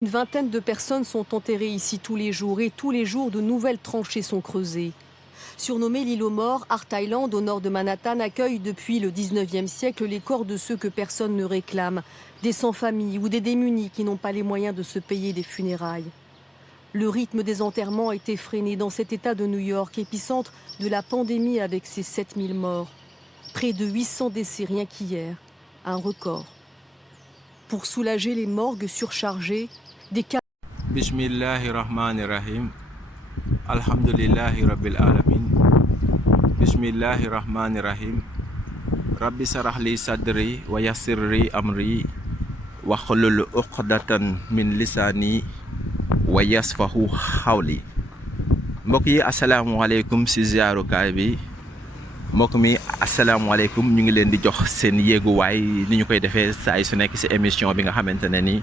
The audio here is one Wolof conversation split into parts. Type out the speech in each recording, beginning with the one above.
Une vingtaine de personnes sont enterrées ici tous les jours et tous les jours de nouvelles tranchées sont creusées. Surnommée l'île aux morts, Art Island au nord de Manhattan accueille depuis le 19e siècle les corps de ceux que personne ne réclame, des sans-famille ou des démunis qui n'ont pas les moyens de se payer des funérailles. Le rythme des enterrements a été freiné dans cet état de New York, épicentre de la pandémie avec ses 7000 morts. Près de 800 décès rien qu'hier, un record. Pour soulager les morgues surchargées, des cas... Bismillahirrahmanirrahim. Alhamdulillahi rabbil alamin. Bismillahirrahmanirrahim. Rabbi sarah li sadri wa yassir li amri wahlul uqdatan min lisani wa yasfahu xawli. Mbokk yi asalaamaaleykum si ziarukaay bi. Mbokk mi asalaamaaleykum, ñu ngi leen di jox seen yéeguwaay ni ñu koy defee saa su nekk si émission bi nga xamante ne ni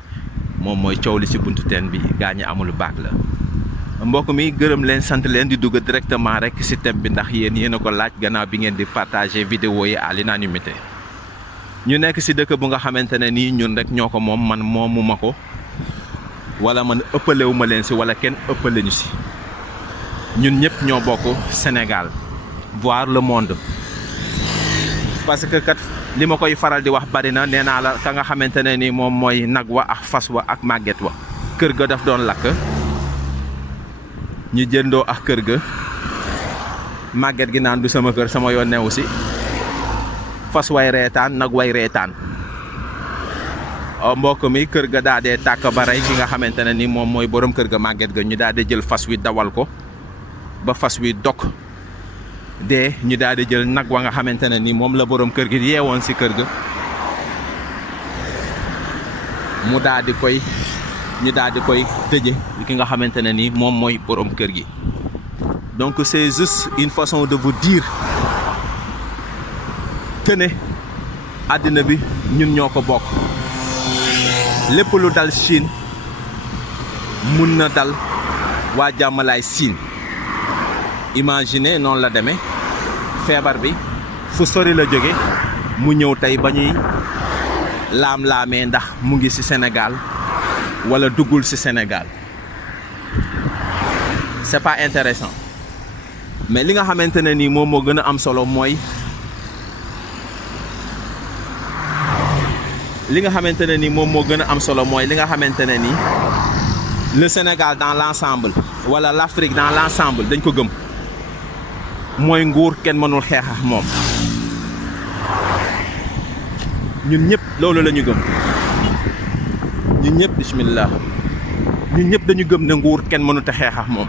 moom mooy coow li si buntu teen bi gaañi amul baag la. Mbokk mi gërëm leen sant leen di dugg directement rek si thème bi ndax yéen a ko laaj gannaaw bi ngeen di partager vidéo yi à l'unanimité. ñu nekk si dëkk bu nga xamante ne nii ñun rek ñoo ko moom, man moomuma ko wala man ëppalewu ma leen si wala kenn ëppale ñu si. ñun ñëpp ñoo bokk Sénégal voire le monde, parce que kat li ma koy faral di wax bari na. nee naa la ka nga xamante ne ni moom mooy nag wa ak fas wa ak màgget wa, kër ga daf doon lakk ñu jëndoo ak kër ga, màgget gi naan du sama kër, sama yoon newu si, fas way reetaan nag way reetaan. Mbokk mi kër ga daa dee tàkk ba rey ki nga xamante ne ni moom mooy borom kër ga màgget ga. ñu daal di jël fas wi dawal ko ba fas wi dog dee, ñu daal di jël nag wa nga xamante ne ni moom la borom kër gi yeewoon si kër ga mu daal di koy ñu daal di koy tëje ki nga xamante ne ni moom mooy borom kër gi. Donc c'est juste une façon de vous dire que ne àddina bi ñun ñoo ko bokk. lépp lu dal Chine mun na dal waa jàmmalaay Siin. Imaginez noonu la demee, feebar bi fu sori la jóge mu ñëw tey ba ñuy laam-laamee ndax mu ngi ci Sénégal wala duggul ci Sénégal. C'est pas intéressant, mais li nga xamante ne nii moom moo gën a am solo mooy li nga xamante ne nii le Sénégal dans l'ensemble wala l'Afrique dans l'ensemble dañ ko gëm. mooy nguur kenn mënul xeex ak moom. ñun ñëpp loolu la ñu gëm. ñun ñëpp bismillah ñun ñëpp dañu gëm ne nguur kenn mënut a xeex ak moom.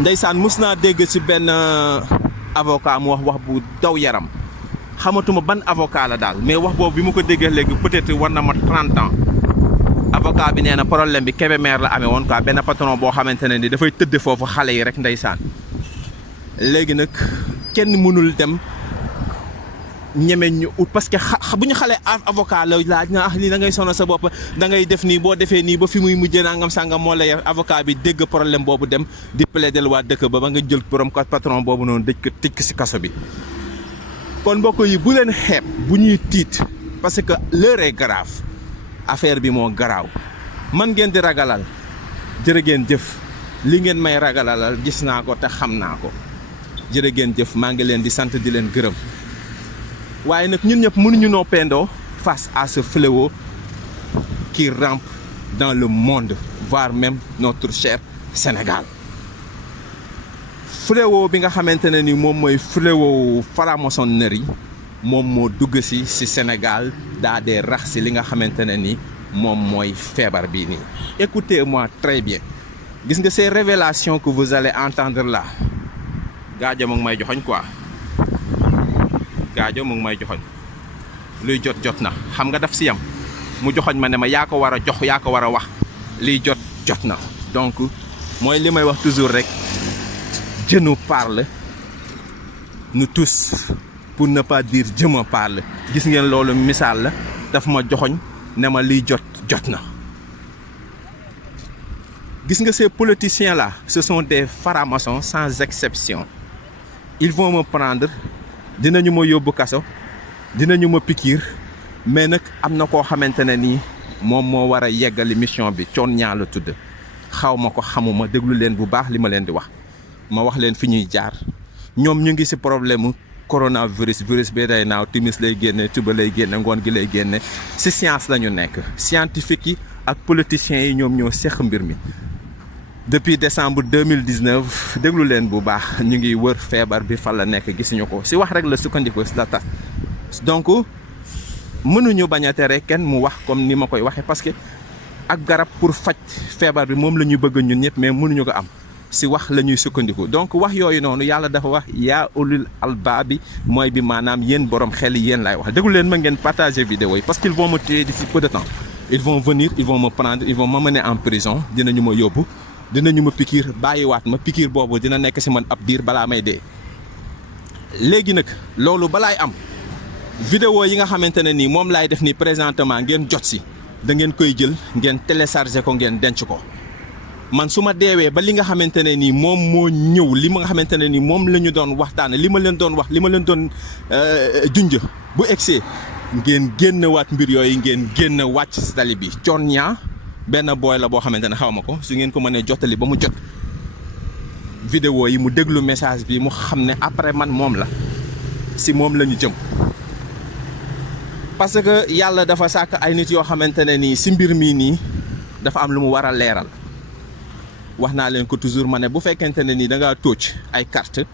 Ndeysaan mus naa dégg ci benn avocat mu wax bu daw yaram, xamatuma ban avocat la daal, mais wax boobu bi mu ko déggee léegi peut-être war na ma 30 ans. Avocat bi nee na problème bi Kébémer la amee woon quoi, benn patron boo xamante ne ni dafay tëdd foofu xale yi rek ndeysaan. léegi nag kenn mënul dem ñeme ñu ut, parce que bu ñu xale avocat la laaj na lii da ngay sonal sa bopp, da ngay def nii boo defee nii ba fi muy mujjee nangam sangam moo la yar. Avocat bi dégg problème boobu dem di plaider waa dëkk ba nga jël borom patron boobu noonu dëj ko tëj ko ci kaso bi. kon mbokk yi bu leen xeeb, bu ñuy tiit, parce que l'heure est grave, affaire bi moo garaaw. man ngeen di ragalal, jërë ngeen jëf. li ngeen may ragalal gis naa ko te xam naa ko. jërë ngeen jëf, maa ngi leen di sant di leen gërëm. waaye nag ñun ñëpp mënuñu noppeendoo face à ce fléau qui rampe dans le monde, voire même notre cher Sénégal. Fléau bi nga xamante ne ni moom mooy fléau franc-maçonnerie moom moo dugg si Sénégal daa dee rax si li nga xamante ne ni moom mooy feebar bii nii. Écoutez-moi très bien, gis nga ces révélations que vous allez entendre là. Gaajo mu ngi may joxoñ quoi, Gaajo mu ngi may joxoñ luy jot na, xam nga daf si yam mu joxoñ ma ne ma yaa ko war a jox, yaa ko war a wax liy jot na. donc mooy li may wax toujours rek, Dieu nous parle, nous tous, pour ne pas dire Dieu me parle. gis ngeen loolu misaal la, daf ma joxoñ ne ma liy jot na. gis nga ces politiciens là, ce sont des francs-maçons sans exception. Ils vont me prendre, dinañu ma yóbbu kaso, dinañu ma pikiir, mais nag am na koo xamante ne nii moom moo war a yeggali mission bi Thione Niang la tudd xaw ma ko xamuma déglu leen bu baax li ma leen di wax ma wax leen fi ñuy jaar ñoom ñu ngi ci problème mu coronavirus virus bi day naaw timis lay génne tuba lay génne ngoon gi lay génne ci science la ñu nekk scientifique yi ak politiciens yi ñoom ñoo seq mbir mi depuis décembre 2019 déglu leen bu baax ñu ngi wër feebar bi fan la nekk gisuñu ko ci wax rek la sukkandiku ci la tax donc mënuñu bañ a tere kenn mu wax comme ni ma koy waxee parce que ak garab pour faj feebar bi moom la ñu bëgg ñun ñëpp mais mënuñu ko am ci wax la ñuy sukkandiku donc wax yooyu noonu yàlla dafa wax yaa ulul albaab bi mooy bi maanaam yéen borom xel yi yéen laay wax déglu leen ma ngeen partager vidéo yi parce qu'ils vont me tuer d'ici peu de temps ils vont venir ils vont me prendre ils vont m'amener en prison dinañu ma yóbbu dinañu ma pikiir bàyyiwaat ma pikiir boobu dina nekk ci man ab diir balaa may dee léegi nag loolu balaay am vidéo yi nga xamante ne nii moom laay def nii présentement ngeen jot ci da ngeen koy jël ngeen télécharger ko ngeen denc ko man su ma deewee ba li nga xamante ne nii moom moo ñëw li ma nga xamante ne nii moom la ñu doon waxtaane li ma leen doon wax li ma leen doon junj bu egsee ngeen génn waat mbir yooyu ngeen génn wàcc ci tali bi Thione Niang benn booy la boo xamante ne xaw ma ko su ngeen ko mënee jottali ba mu jot vidéo yi mu déglu message bi mu xam ne après man moom la ci moom la ñu jëm parce que yàlla dafa sàkk ay nit yoo xamante ne nii ci mbir mii nii dafa am lu mu war a leeral wax naa leen ko toujours ma ne bu fekkente ne nii da ngaa tóoc ay carte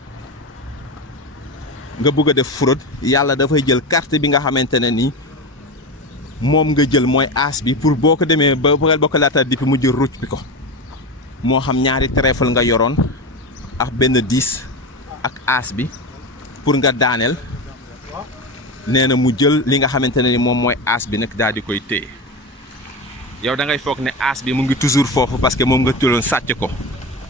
nga bëgg a def fraude yàlla dafay jël carte bi nga xamante ne nii moom nga jël mooy as bi pour boo ko demee ba boo ko laata depuis mu jël ruuj bi ko moo xam ñaari trèfle nga yoroon ak benn 10 ak as bi pour nga daaneel nee na mu jël li nga xamante ne ni moom mooy as bi nag daal di koy téye yow da ngay foog ne as bi mu ngi toujours foofu parce que moom nga tuloon sàcc ko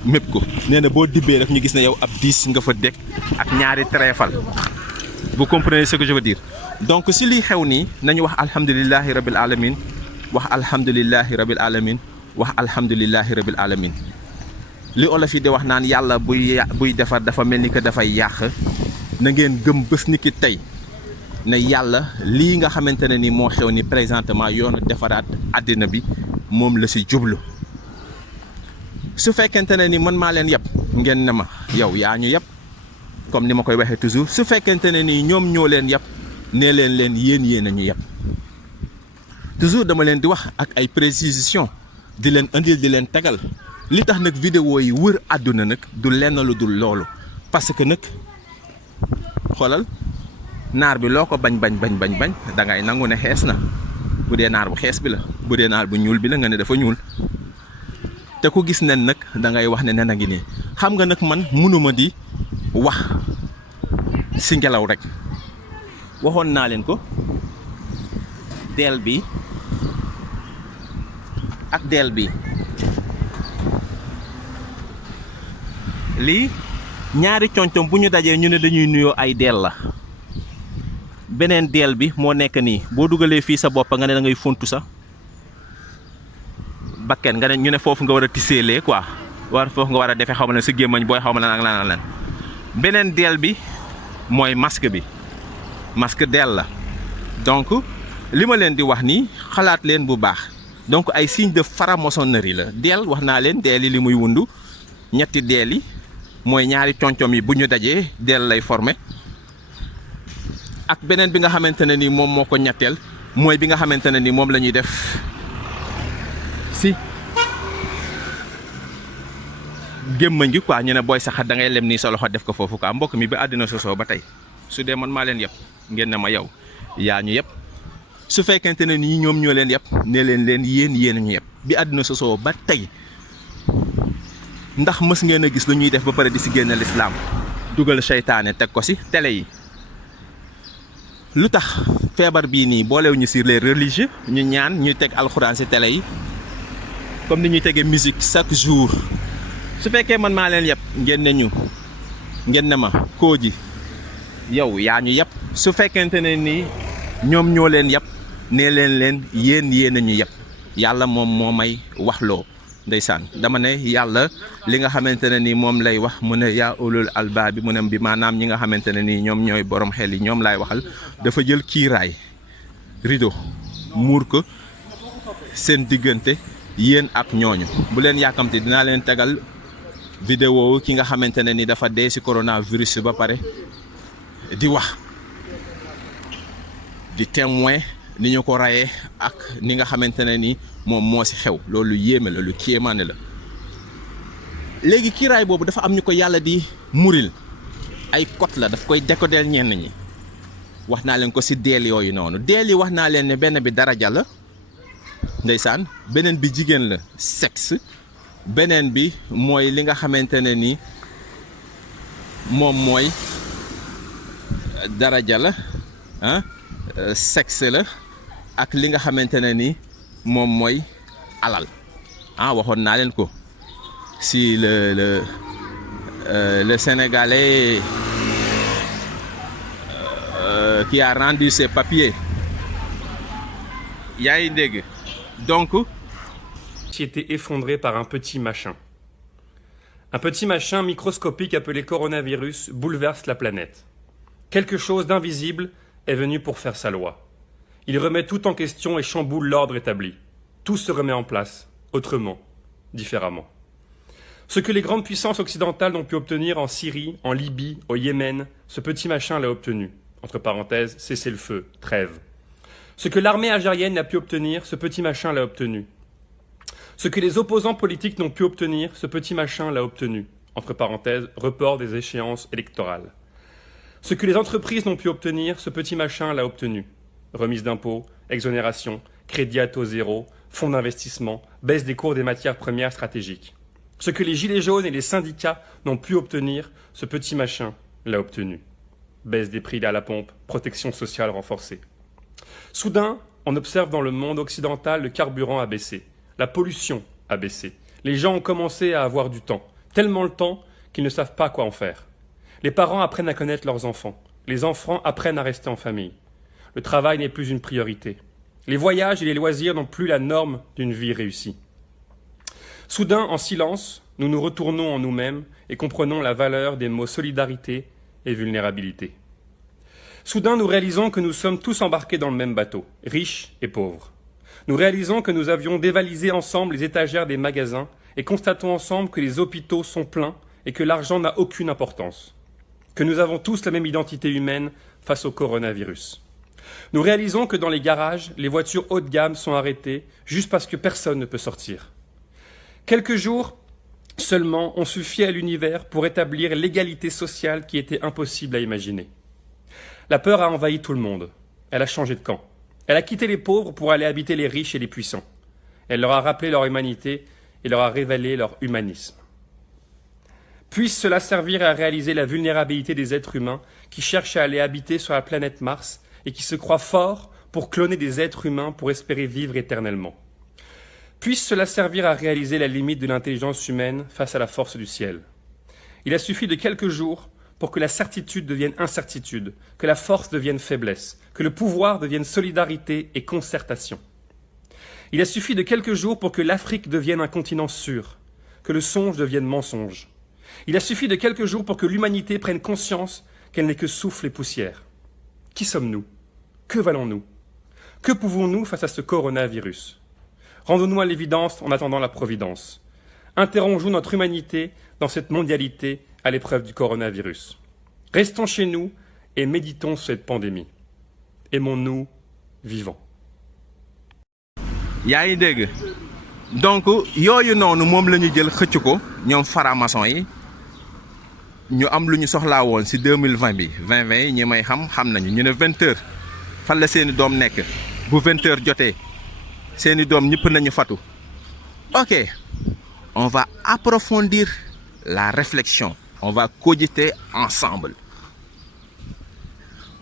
mépp ko nee na boo dibbee rek ñu gis ne yow ab 10 nga fa dégg ak ñaari trèfle vous comprenez ce que je veux dire donc si liy xew nii nañu wax alhamdulilahi rabil alamin wax alhamdulilahi rabil alamin wax alhamdulilahi rabil alamin li olof yi di wax naan yàlla buy defar dafa mel ni que dafay yàq na ngeen gëm bés ni ki tey ne yàlla lii nga xamante ne ni moo xew ni présentement yoonu defaraat àddina bi moom la ci jublu su fekkente ne ni man maa leen yëpp ngeen ne ma yow yaa ñu yëpp comme ni ma koy waxee toujours su fekkente ne ni ñoom ñoo leen yëpp nee leen yéen a ñu yëpp toujours dama leen di wax ak ay précisions di leen indil di leen tegal li tax nag vidéo yi wër àdduna nag du lenn lu dul loolu parce que nag xoolal naar bi loo ko bañ da ngay nangu ne xees na bu dee naar bu xees bi la bu dee naar bu ñuul bi la nga ne dafa ñuul te ku gis nen nag da ngay wax ne nen a ngi nii xam nga nag man mënuma di wax ci ngelaw rek waxoon naa leen ko deel bi ak deel bi lii ñaari concom bu ñu dajee ñu ne dañuy nuyoo ay deel la beneen deel bi moo nekk nii boo dugalee fii sa bopp nga ne da ngay fontu sa bakken nga ne ñu ne foofu nga war a tiseelee quoi foofu nga war a defee xaw ma ne sa gémmañ booy xaw ma lan ak lan ak lan beneen deel bi mooy masque bi masque deel la donc li ma leen di wax nii xalaat leen bu baax donc ay signe de franc-maçonnerie la deel wax naa leen deel yi li muy wundu ñetti deel yi mooy ñaari concom yi bu ñu dajee deel lay formé ak beneen bi nga xamante ne ni moom moo ko ñetteel mooy bi nga xamante ne ni moom la ñuy def si gémmañ gi quoi ñu ne booy saxat da ngay lem nii sa loxo def ko foofu quoi mbokk mi ba àddina sosoo ba tey su dee man maa leen yëpp ngeen ne ma yow yaa ñu yëpp su fekkente ne nii ñoom ñoo leen yëpp ne leen yéen ñu yëpp bi àddina sosoo ba tey ndax mës ngeen a gis lu ñuy def ba pare di si génne lislaam dugal seytaane teg ko si télé yi lu tax feebar bii nii boolewuñu sur les religieux ñu ñaan ñuy teg alxuraan si télé yi comme ni ñuy tegee musique chaque jour su fekkee man maa leen yëpp ngeen ne ma koo ji yow yaa ñu yëpp su fekkente ne nii ñoom ñoo leen yëpp nee leen yéen a ñu yëpp yàlla moom moo may waxloo ndeysaan dama ne yàlla li nga xamante ne nii moom lay wax mu ne yaa ulul albaab bi mu ne bi maanaam ñi nga xamante ne nii ñoom ñooy borom xel yi ñoom laay waxal dafa jël kiiraay rideau muur ko seen diggante yéen ak ñooñu bu leen yàkkamte dinaa leen tegal vidéo ki nga xamante ne ni dafa dee ci coronavirus ba pare di wax di témoin ni ñu ko rayee ak ni nga xamante ne ni moom moo ci xew loolu yéeme la lu kéemaane la. léegi kiiraay boobu dafa am ñu ko yàlla di muril ay code la daf koy décoder ñenn ñi wax naa leen ko ci deel yooyu noonu deel yi wax naa leen ne benn bi daraja la ndeysaan beneen bi jigéen la sexe beneen bi mooy li nga xamante ne ni moom mooy daraja la ah sexe la ak li nga xamante ne ni moom mooy alal ah waxoon naa leen ko si le Sénégalais qui a rendu ses papiers yaa ngi dégg donc. Été effondré par un petit machin. Un petit machin microscopique appelé coronavirus bouleverse la planète. Quelque chose d'invisible est venu pour faire sa loi. Il remet tout en question et chamboule l'ordre établi. Tout se remet en place, autrement, différemment. Ce que les grandes puissances occidentales n'ont pu obtenir en Syrie, en Libye, au Yémen, ce petit machin l'a obtenu. Entre parenthèses, cessez-le-feu, trêve. Ce que l'armée algérienne n'a pu obtenir, ce petit machin l'a obtenu. Ce que les opposants politiques n'ont pu obtenir, ce petit machin l'a obtenu. Entre parenthèses, report des échéances électorales. Ce que les entreprises n'ont pu obtenir, ce petit machin l'a obtenu. Remise d'impôts, exonération, crédit à taux zéro, fonds d'investissement, baisse des cours des matières premières stratégiques. Ce que les gilets jaunes et les syndicats n'ont pu obtenir, ce petit machin l'a obtenu. Baisse des prix à la pompe, protection sociale renforcée. Soudain, on observe dans le monde occidental le carburant a baissé. La pollution a baissé. Les gens ont commencé à avoir du temps. Tellement le temps qu'ils ne savent pas quoi en faire. Les parents apprennent à connaître leurs enfants. Les enfants apprennent à rester en famille. Le travail n'est plus une priorité. Les voyages et les loisirs n'ont plus la norme d'une vie réussie. Soudain, en silence, nous nous retournons en nous-mêmes et comprenons la valeur des mots solidarité et vulnérabilité. Soudain, nous réalisons que nous sommes tous embarqués dans le même bateau, riches et pauvres. Nous réalisons que nous avions dévalisé ensemble les étagères des magasins et constatons ensemble que les hôpitaux sont pleins et que l'argent n'a aucune importance. Que nous avons tous la même identité humaine face au coronavirus. Nous réalisons que dans les garages, les voitures haut de gamme sont arrêtées juste parce que personne ne peut sortir. Quelques jours seulement ont suffi à l'univers pour établir l'égalité sociale qui était impossible à imaginer. La peur a envahi tout le monde. Elle a changé de camp. Elle a quitté les pauvres pour aller habiter les riches et les puissants. Elle leur a rappelé leur humanité et leur a révélé leur humanisme. Puisse cela servir à réaliser la vulnérabilité des êtres humains qui cherchent à aller habiter sur la planète Mars et qui se croient forts pour cloner des êtres humains pour espérer vivre éternellement. Puisse cela servir à réaliser la limite de l'intelligence humaine face à la force du ciel. Il a suffi de quelques jours pour que la certitude devienne incertitude, que la force devienne faiblesse, que le pouvoir devienne solidarité et concertation. Il a suffi de quelques jours pour que l'Afrique devienne un continent sûr, que le songe devienne mensonge. Il a suffi de quelques jours pour que l'humanité prenne conscience qu'elle n'est que souffle et poussière. Qui sommes-nous? Que valons-nous? Que pouvons-nous face à ce coronavirus? Rendons-nous à l'évidence en attendant la providence. Interrogeons notre humanité dans cette mondialité à l'épreuve du coronavirus. Restons chez nous et méditons sur cette pandémie. Aimons-nous vivants. yaa ngi dégg donc yooyu noonu moom la ñu jël xëcc ko ñoom faramason yi ñu am lu ñu soxlaa woon ci 2020 bi 2020 yi ñi may xam nañu ñu ne 20h fan la seeni doom nekk bu 20h jotee seeni doom ñëpp nañu fatu. Ok, on va approfondir la réflexion. On va cogiter ensemble.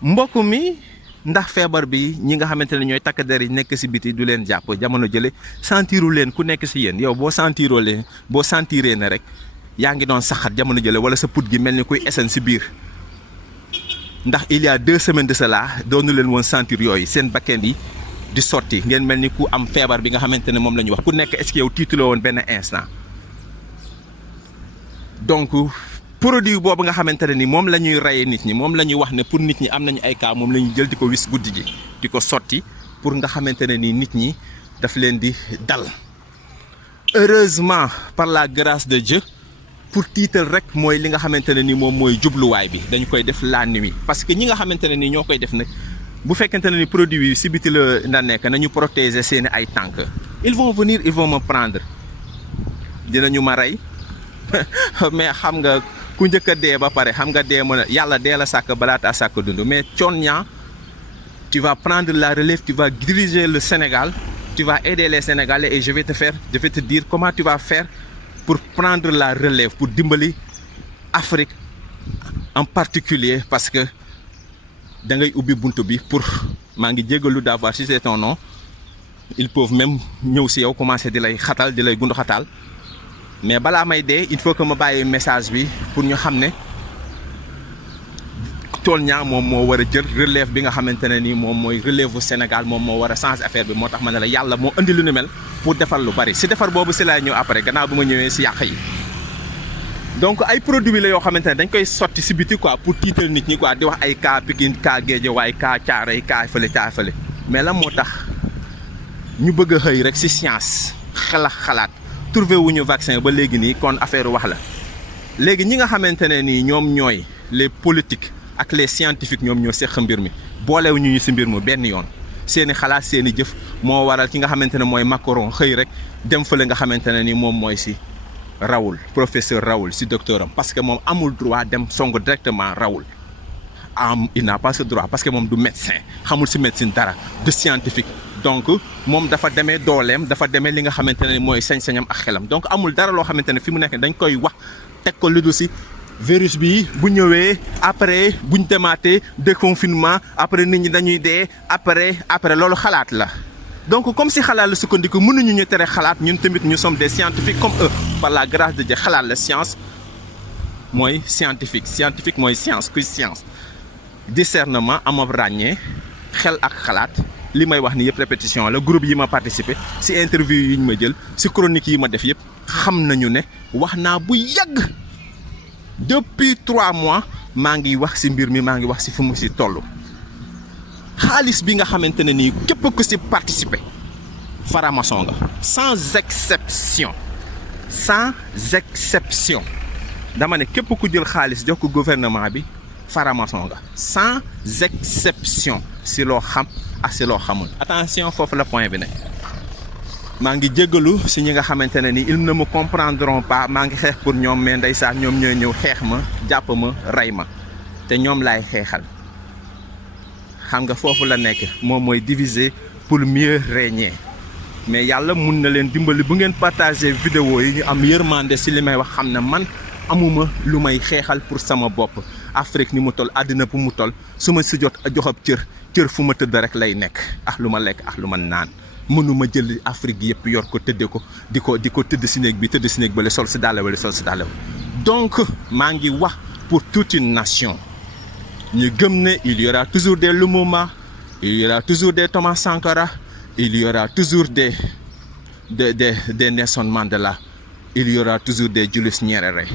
mbokk mi ndax feebar bi ñi nga xamante ne ñooy takk der yi nekk ci biti du leen jàpp jamono jële sentiru leen ku nekk ci yéen yow boo sentiroo leen boo sentiree ne rek yaa ngi doon saxat jamono jële wala sa put gi mel ni kuy esen ci biir ndax il y a 2 semaines de cela doonu leen woon sentir yooyu seen bakken yi di sotti ngeen mel ni ku am feebar bi nga xamante ne moom la ñu wax ku nekk est-ce que yow tiituloo woon benn instant. donc produit boobu nga xamante ne ni moom la ñuy rayee nit ñi moom la ñuy wax ne pour nit ñi am nañu ay cas moom la ñuy jël di ko wis guddi gi di ko sotti pour nga xamante ne ni nit ñi daf leen di dal. Heureusement par la grâce de Dieu pour tiital rek mooy li nga xamante ne ni moom mooy jubluwaay bi dañu koy def la nuit parce que ñi nga xamante ne ni ñoo koy def nag bu fekkente ne ni produit bi si biti la nda nekk nañu protéger seeni ay tànk ils vont venir ils vont me prendre dinañu ma rey mais xam nga ku njëkk a dee ba pare xam nga dee mën a yàlla dee la sàkk balaataa sàkk dund mais Thione Niang tu vas prendre la relève tu vas diriger le Sénégal tu vas aider les Sénégalais et je vais te dire comment tu vas faire pour prendre la relève pour dimbali Afrique en particulier parce que da ngay ubbi buntu bi pour maa ngi jégalu d'avoir cité ton nom ils peuvent même ñëw si yow commencer di lay xatal di lay gundu xatal mais balaa may dee il faut que ma bàyyi message bi pour ñu xam ne Thione Niang moom moo war a jël relève bi nga xamante ne nii moom mooy relève bu Sénégal moom moo war a changer affaire bi moo tax ma ne la yàlla moo indi lu ni mel pour defar lu bari si defar boobu si laay ñëw après gannaaw bi ma ñëwee si yàq yi. donc ay produits la yoo xamante ne dañ koy sotti si biti quoi pour tiital nit ñi quoi di wax ay cas Pikine cas Guédiawaye cas Thiaroye cas fële mais la moo tax ñu bëgg a xëy rek si science xalaat trouvé wuñu vaccin ba léegi nii kon affaire wax la léegi ñi nga xamante ne nii ñoom ñooy les politiques. ak les scientifiques ñoom ñoo seq mbir mi boolewuñu ñu si mbir mi benn yoon seeni xalaat seeni jëf moo waral ki nga xamante ne mooy Macron xëy rek dem fële nga xamante ne ni moom mooy si Raoul professeur Raoul si docteur am parce que moom amul droit dem song directement Raoul il n'a pas ce droit parce que moom du médecin xamul si médecine dara du scientifique donc moom dafa demee dooleem dafa demee li nga xamante ne mooy sañ-sañam ak xelam donc amul dara loo xamante ne fi mu nekk dañ koy wax teg ko lu dul si virus bi bu ñëwee après buñ demaatee déconfinement après nit ñi dañuy dee après loolu xalaat la donc comme si xalaat la sukkandiku mënuñu ñu tere xalaat ñun tamit ñu sommes des scientifiques comme eux par la grâce de Dieu xalaat la science mooy scientifique mooy science kuy science discernement amab ràññee xel ak xalaat li may wax ni yëpp répétition la groupe yi ma participé si interview yi ñu ma jël si chronique yi ma def yëpp xam nañu ne wax naa bu yàgg depuis 3 mois maa ngi wax ci mbir mi maa ngi wax ci fu mu ci toll xaalis bi nga xamante ne nii képp ku ci participer faramason nga sans exception dama ne képp ku jël xaalis jox ko gouvernement bi faramason nga sans exception ci loo xam ak ci loo xamul attention foofu la point bi ne maa ngi jéggalu si ñi nga xamante ne ni ils ne me comprendront pas maa ngi xeex pour ñoom mais ndeysaan ñoom ñooy ñëw xeex ma jàpp ma rey ma te ñoom laay xeexal xam nga foofu la nekk moom mooy diviser pour mieux régner mais yàlla mun na leen dimbali bu ngeen partager vidéo yi ñu am yërmande si li may wax xam ne man amuma lu may xeexal pour sama bopp Afrique ni mu toll àddina bu mu toll su ma si jot a jox ab cër fu ma tëdd rek lay nekk ak lu ma lekk ak lu ma naan mënuma jël Afrique yëpp yor ko tëddee ko di ko tëdd si néeg bi tëdd si néeg ba le sol si dàll wala sol si dàll donc maa ngi wax pour toute une nation ñu gëm ne il y aura toujours des Lumumba il y aura toujours des Thomas Sankara il y aura toujours des Nelson Mandela il y aura toujours des Julius Nyerere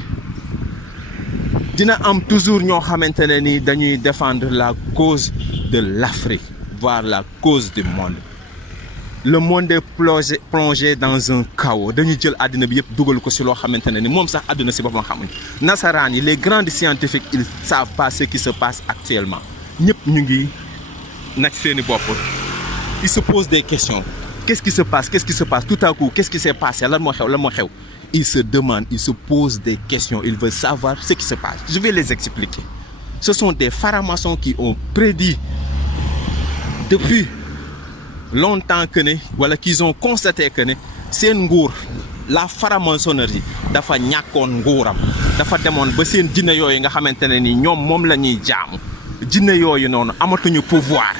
dina am toujours ñoo xamante ne ni dañuy défendre la cause de l'Afrique voire la cause du monde. Le monde est plongé dans un chaos dañu jël àddina bi yëpp dugal ko si loo xamante ne ni moom sax àdduna si boppam xamuñ nasaraan yi les grands scientifiques ils savent pas ce qui se passe actuellement ñëpp ñu ngi nag seeni bopp ils se posent des questions qu'est-ce qui se passe tout à coup qu'est-ce qui s'est passé lan moo xew ils se demandent ils se posent des questions ils veulent savoir ce qui se passe je vais les expliquer ce sont des francs-maçons qui ont prédit depuis longtemps que ne wala qu'ils ont constaté que ne seen nguur la franc-maçonnerie dafa ñàkkoon nguuram dafa demoon ba seen jinne yooyu nga xamante ne ni ñoom moom la ñuy jaamu jinne yooyu noonu amatuñu pouvoir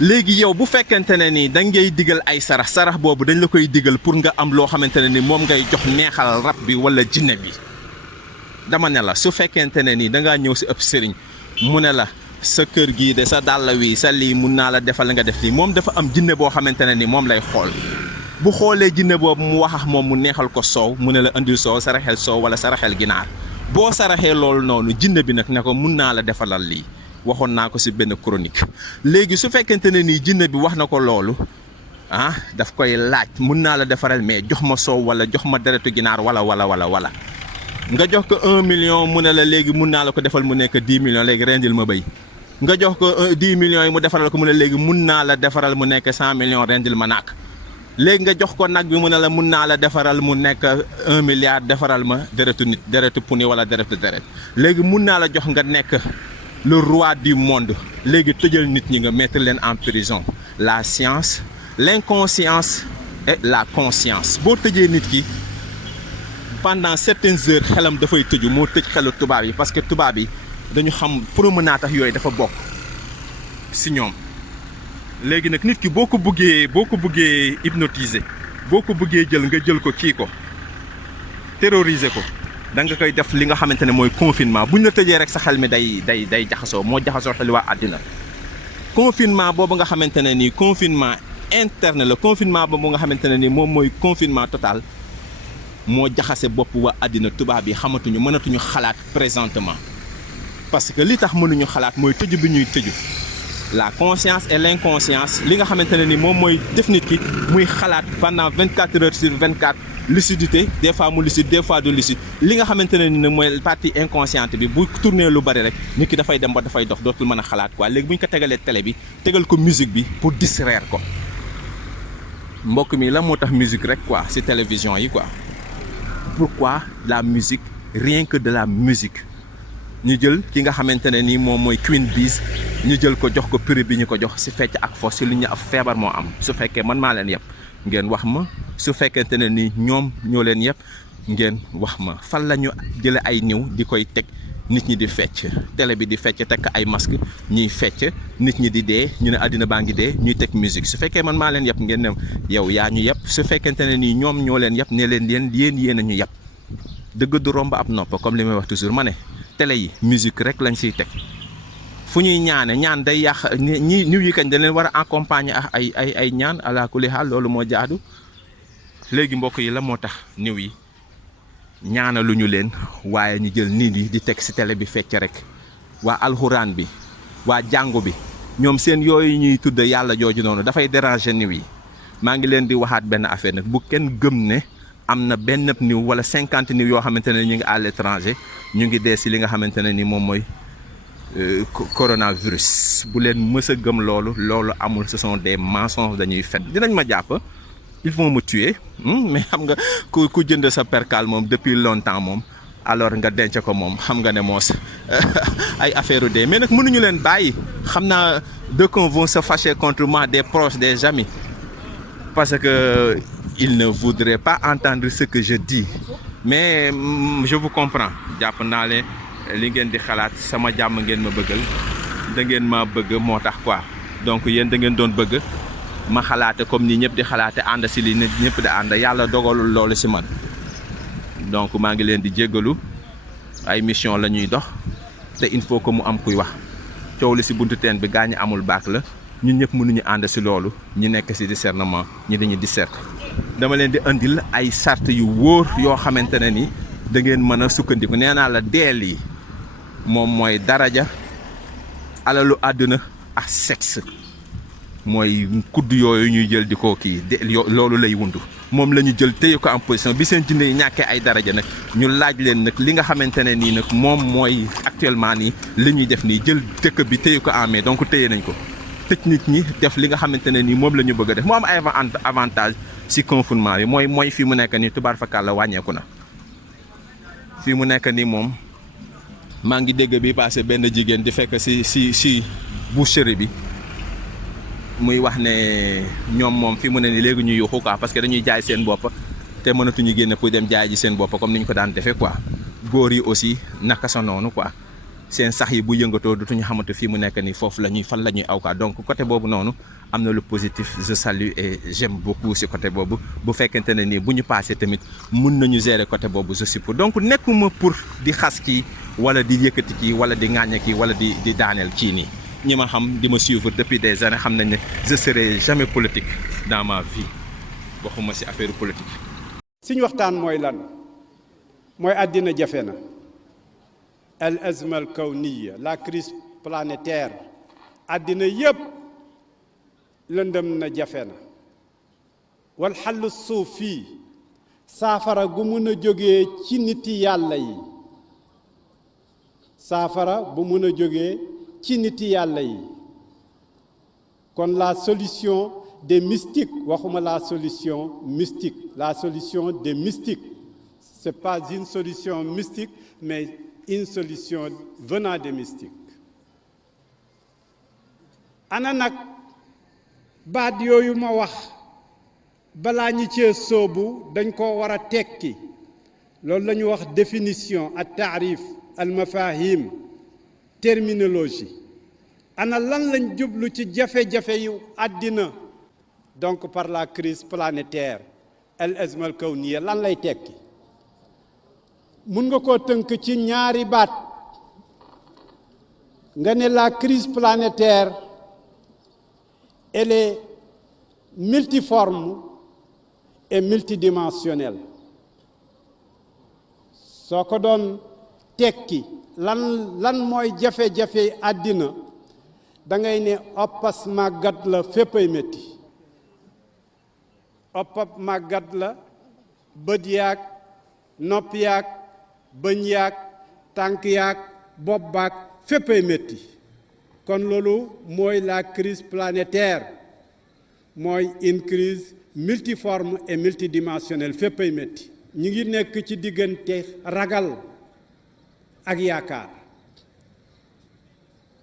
léegi yow bu fekkente ne ni dañ ngay digal ay sarax boobu dañ la koy digal pour nga am loo xamante ne ni moom ngay jox neexal rab bi wala jinne bi dama ne la su fekkente ne ni da ngaa ñëw si ëpp sëriñ mu ne la sa kër gii de sa dàll wi sa lii mun naa la defal nga def lii moom dafa am jinne boo xamante ne ni moom lay xool bu xoolee jinne boobu mu wax ak moom mu neexal ko soow mu ne la indil soow saraxel soow wala saraxel ginaar boo saraxee loolu noonu jinne bi nag ne ko mun naa la defalal lii waxoon naa ko si benn chronique léegi su fekkente ne nii jinne bi wax na ko loolu ah daf koy laaj mun naa la defaral mais jox ma soow wala jox ma deretu ginaar wala nga jox ko 1 million mu ne la léegi mun naa la ko defal mu nekk 10 millions léegi rendil ma béy nga jox ko 10 millions yi mu defaral ko mu ne léegi mun naa la defaral mu nekk 100 millions rendil ma naak léegi nga jox ko nag bi mu ne la mun naa la defaral mu nekk 1 milliard defaral ma deretu nit deretu puni wala deretu deret léegi mun naa la jox nga nekk le roi du monde léegi tëjal nit ñi nga mettre leen en prison la science l'inconscience et la conscience boo tëjee nit ki pendant certaines heures xelam dafay tëju moo tëj xelu tubaab yi parce que tubaab yi dañu xam promenade tax yooyu dafa bokk si ñoom léegi nag nit ki boo ko bëggee hypnotiser boo ko bëggee jël nga jël ko kii ko terroriser ko da nga koy def li nga xamante ne mooy confinement buñ la tëjee rek sa xel mi day jaxasoo moo jaxasoo xel waa àddina confinement boobu nga xamante ne nii confinement interne la confinement boobu nga xamante ne nii moom mooy confinement total moo jaxase bopp waa àddina tubaab yi xamatuñu mënatuñu xalaat présentement parce que li tax mënuñu xalaat mooy tëju bi ñuy tëju la conscience et l'inconscience li nga xamante ne ni moom mooy def nit ki muy xalaat pendant 24 heures sur 24 lucidité des fois mu lucide des fois du lucide li nga xamante ne ni mooy partie inconsciente bi bu tourner lu bari rek nit ki dafay dem ba dafay dox dootul mën a xalaat quoi léegi bu ñu ko tegalee télé bi tegal ko musique bi pour distraire ko mbokk mi la moo tax musique rek quoi ci télévision yi quoi pourquoi la musique rien que de la musique ñu jël ki nga xamante ne nii moom mooy Queen Biz ñu jël ko jox ko prix bi ñu ko jox ci fecc ak fo ci lu ñu ab feebar moo am su fekkee man maa leen yëpp ngeen wax ma su fekkente ne ni ñoom ñoo leen yëpp ngeen wax ma fan la ñu jële ay niw di koy teg nit ñi di fecc télé bi di fecc tekk ay masque ñuy fecc nit ñi di dee ñu ne àddina baa ngi dee ñuy teg musique su fekkee man maa leen yëpp ngeen ne yow yaa ñu yëpp su fekkente ne nii ñoom ñoo leen yëpp ne leen yéen a ñu yëpp dëgg du romb ab nopp comme li may wax toujours ma ne télé yi musique rek lañ siy teg fu ñuy ñaane ñaan day yàq ñi niw yi kañ dañ leen war a accompagner ak ay ñaan ala kulli haal loolu moo jaadu léegi mbokk yi la moo tax niw yi ñaanaluñu leen waaye ñu jël nit yi di teg ci télé bi fecc rek waa alxuraan bi waa jàngu bi ñoom seen yooyu ñuy tudd yàlla jooju noonu dafay déranger niw yi maa ngi leen di waxaat benn affaire nag bu kenn gëm ne am na benn niw wala 50 niw yoo xamante ne ñu ngi à l'étranger ñu ngi dee ci li nga xamante ne ni moom mooy coronavirus bu leen mës a gëm loolu amul ce sont des mensonges dañuy fen dinañ ma jàpp ils vont me tuer mais xam nga ku jënd sa percal moom depuis longtemps moom alors nga denc ko moom xam nga ne moos ay affaire dee mais nag mënuñu leen bàyyi xam naa deux qu'on vont se fâcher contre moi des proches des amis parce que ils ne voudraient pas entendre ce que je dis mais je vous comprends jàpp naa leen li ngeen di xalaat sama jàmm ngeen ma bëggal da ngeen ma bëgg moo tax quoi donc yéen da ngeen doon bëgg ma xalaate comme ni ñëpp di xalaate ànd si li ñëpp di ànd yàlla dogalul loolu si man donc maa ngi leen di jéggalu ay mission la ñuy dox te il faut que mu am kuy wax coow li si buntu teen bi gaañu amul baak la ñun ñëpp mënuñu ànd si loolu ñu nekk si discernement ñi dañuy discerne dama leen di andil ay sart yu wóor yoo xamante ne ni da ngeen mën a sukkandiku nee naa la deel yi moom mooy daraja alalu àdduna ak sexe mooy kudd yooyu ñuy jël di ko kii loolu lay wundu moom la ñu jël téye ko en position bi seen jinne yi ñàkkee ay daraja nag ñu laaj leen nag li nga xamante ne nii nag moom mooy actuellement nii li ñuy def nii jël dëkk bi téye ko en main donc téye nañ ko tëj nit ñi def li nga xamante ne nii moom la ñu bëgg a def moo am ay avantage si confinement bi mooy fii mu nekk nii tubaar fakal la wàññeeku na fii mu nekk nii moom maa ngi dégg bi passé benn jigéen di fekk si boucherie bi muy wax ne ñoom moom fi mu ne ni léegi ñu yuuxu quoi parce que dañuy jaay seen bopp te mënatuñu génn pour dem jaay ji seen bopp comme ni ñu ko daan defee quoi góor yi aussi naka sa noonu quoi seen sax yi bu yëngatoo dutuñu xamante fii mu nekk nii foofu la ñuy fan la ñuy aw quoi donc côté boobu noonu am na lu positif je salue et j'aime beaucoup si côté boobu bu fekkente ne nii bu ñu passé tamit mun nañu gérer côté boobu je suis pour donc nekkuma pour di xas kii wala di yëkkati kii wala di ŋàññe kii wala di daaneel kii nii ñi ma xam di ma suivre depuis des années xam nañ ne je serai jamais politique dans ma vie waxuma ci affaire politique. suñu waxtaan mooy lan mooy àddina jafe na al azma al kawniya la crise planétaire àddina yëpp lëndëm na jafe na wal xallu suufi saafara gu mun a jógee ci niti yàlla yi saafara bu mun a jógee ci niti yàlla yi kon la solution des mystiques waxuma la solution mystique la solution des mystiques c'est pas une solution mystique mais une solution venant des mystiques ana nag baat yooyu ma wax balaa ñi cee sóobu dañ ko war a tekki loolu la ñu wax définition ak taarif al mafahim terminologie ana lan lañ jublu ci jafe-jafe yu àddina donc par la crise planétaire al azma al kawniya lan lay tekki mun nga koo tënk ci ñaari baat nga ne la crise planétaire elle est multiforme et multidimensionnelle soo ko doon tekki lan mooy jafe-jafe àddina da ngay ne oppas màggat la féppay métti oppab màggat la bët yaag nopp yaag bëñ yaag tànk yaag bopp baag féppay métti kon loolu mooy la crise planétaire mooy une crise multiforme et multidimensionnelle féppay métti ñu ngi nekk ci diggante ragal ak yaakaar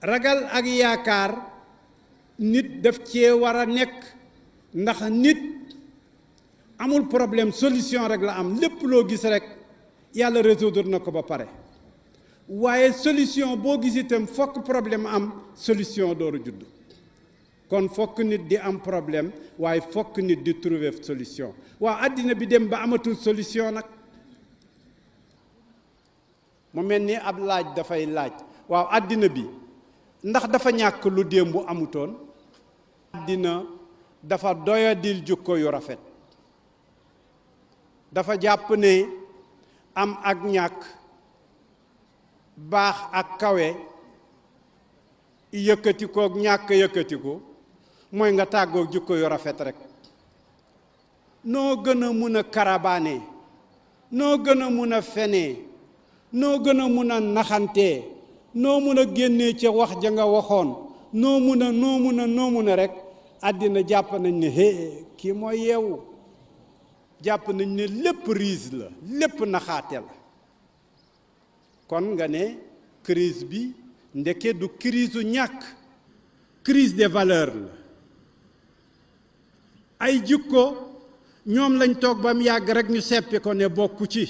ragal ak yaakaar nit daf cee war a nekk ndax nit amul problème solution rek la am lépp loo gis rek yàlla résoudre na ko ba pare waaye solution boo gis itam fokk problème am solution dooru judd kon fokk nit di am problème waaye fokk nit di trouver solution waaw àddina bi dem ba amatul solution nag mu mel ni ab laaj dafay laaj waaw àddina bi ndax dafa ñàkk lu démb amutoon àddina dafa doyadil jukko yu rafet dafa jàpp ne am ak ñàkk baax ak kawe yëkkatikook ñàkk yëkkatiku mooy nga tàggook jukko yu rafet rek noo gën a mun a karabaane noo gën a mun a fenee noo gën a mun a naxantee noo mun a génnee ca wax ja nga waxoon noo mun a rek àddina jàpp nañ ne hé kii mooy yeewu jàpp nañ ne lépp riis la lépp naxaate la kon nga ne crise bi ndeke du crise u ñàkk crise des valeurs la ay jikko ñoom lañ toog ba mu yàgg rek ñu seppi ko ne bokku ci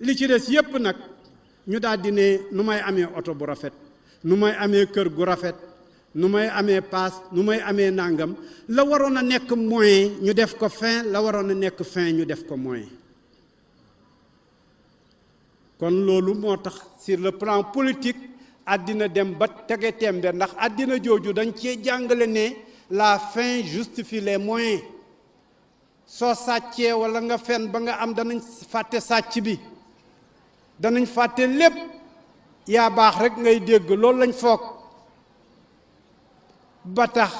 li ci des yépp nag ñu daldi ne nu may amee oto bu rafet nu may amee kër gu rafet nu may amee paas nu may amee nàngam la waroon a nekk moyen ñu def ko fin la waroon a nekk fin ñu def ko moyen kon loolu moo tax sur le plan politique àddina dem ba tege tembe ndax àddina jooju dañ cee jàngale ne la fin justifie les moyens soo sàccee walla nga fen ba nga am danañ fàtte sàcc bi danañ fàtte lépp yaa baax rek ngay dégg loolu lañ foog ba tax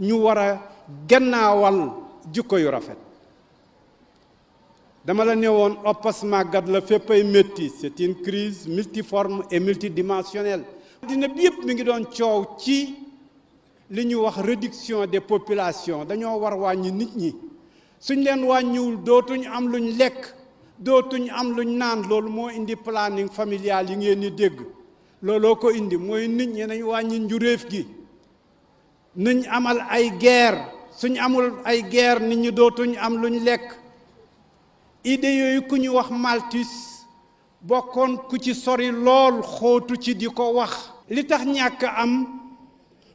ñu war a gannaawal jikko yu rafet dama la ne woon oppas màggat la féppay métti c'est une crise multiforme et multidimensionnelle àddina bi yëpp mi ngi doon coow ci li ñu wax réduction des populations dañoo war wàññi nit ñi suñ leen wàññiwul dootuñ am luñ lekk dootuñ am luñ naan loolu moo indi planning familial yi ngeen di dégg looloo ko indi mooy nit ñi nañ wàññi njuréef gi nañ amal ay guerre suñ amul ay guerre nit ñi dootuñ am luñ lekk idée yooyu ku ñu wax Malthus bokkoon ku ci sori lool xóotu ci di ko wax li tax ñàkk am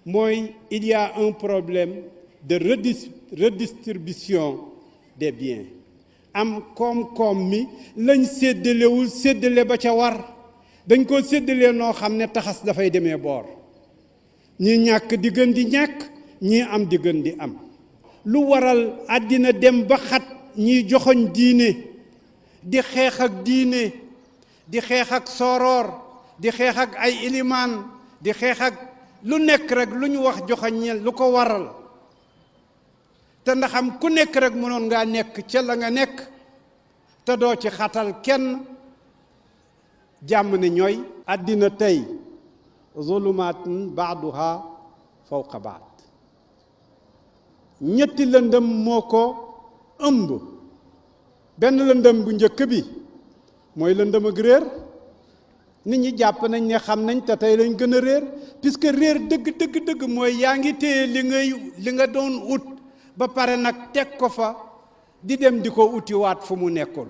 mooy il y a un problème de redistribution des biens am koom-koom mi lañ séddalewul séddale ba ca war dañ ko séddalee noo xam ne taxas dafay demee boor ñi ñàkk di gën di ñàkk ñii am di gën di am lu waral àddina dem ba xat ñiy joxoñ diine di xeex ak diine di xeex ak soroor di xeex ak ay ilimaan di xeex ak lu nekk rek lu ñu wax joxoñ ñel lu ko waral te ndaxam ku nekk rek mënoon ngaa nekk ca la nga nekk te doo ci xatal kenn jàmm ne ñooy àddina tey zulumaatun ba'duha fawqa ba'd ñetti lëndëm moo ko ëmb benn lëndëm bu njëkk bi mooy lëndëm ak réer nit ñi jàpp nañ ne xam nañ te tey lañ gën a réer puisque réer dëgg mooy yaa ngi téye li nga doon ut ba pare nag teg ko fa di dem di ko utiwaat fu mu nekkul